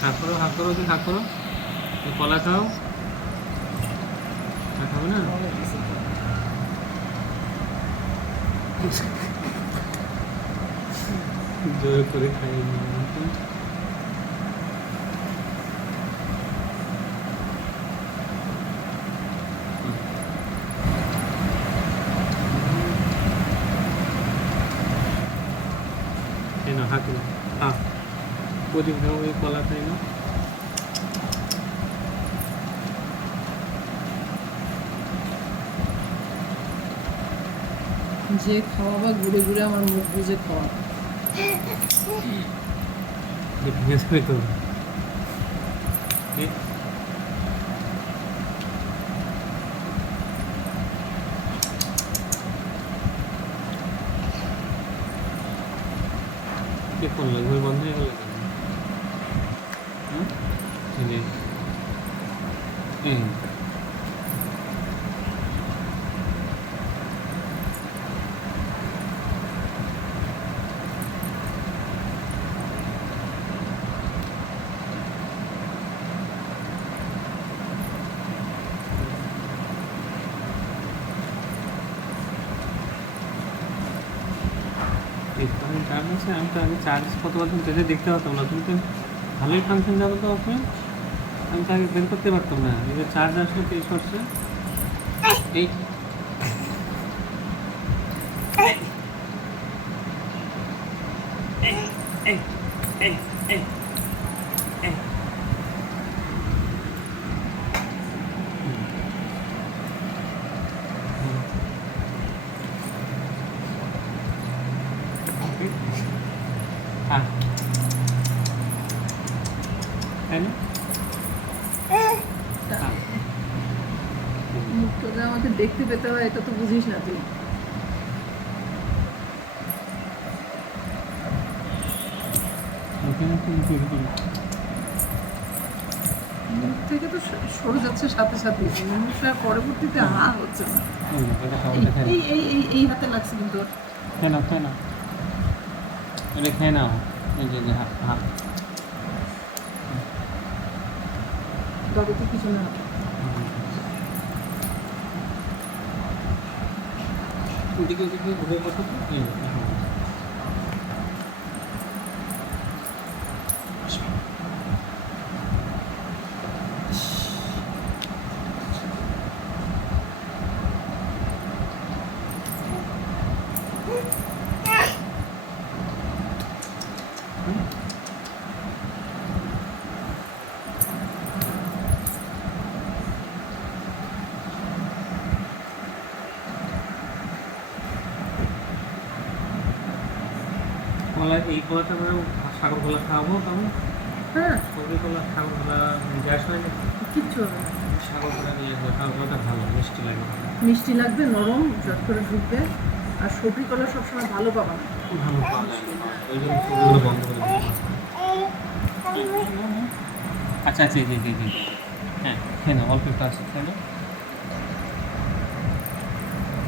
হাত করো কলা খাও, খাবো না জোর করে খাই না হাত প্রদীপ খাও, ওই কলা খাই না। যে খাওয়া বা ঘুরে ঘুরে আমার মুখ বুঝে খাওয়া তো ফোন লাগবে বন্ধ হয়ে গেল কেন? চার্জ আছে, আমি তো আগে চার্জ কত পারছেন সেটা দেখতে পারতাম না। তুমি তো ভালোই ফাংশন যাবো তো অফলাইন, আমি তো আগে বের করতে পারতাম না। এবার চার্জ আসলে 23%। এই মুখটা যে আমাকে দেখতে পেতে হয় এটা তো বুঝিস না তুই। মুখ থেকে তো সরে যাচ্ছে সাথে সাথে, পরবর্তীতে হচ্ছে না। এই হাতে লাগছে কিন্তু খেয়ে নাও, এই যে হাত বাড়িতে কিছু না। ওদিকে ঘুরে বসো তো। কলা, এই কলাটা আমরা সাগর কলা খাওয়াবো তখন। হ্যাঁ, সবজি কলা, সাগর কলা গ্যাস হয় না, কিচ্ছু হবে না। সাগর কলা নিয়ে সাগর কলাটা ভালো, মিষ্টি লাগে, মিষ্টি লাগবে, নরম জট করে ঢুকবে। আর সবজি কলা সবসময় ভালো পাবা না, ভালো পাওয়া যায় না, ওই জন্য সবজিগুলো বন্ধ করে দিই। আচ্ছা, হ্যাঁ খেয়ে নাও, অল্প একটু আছে, তাই না?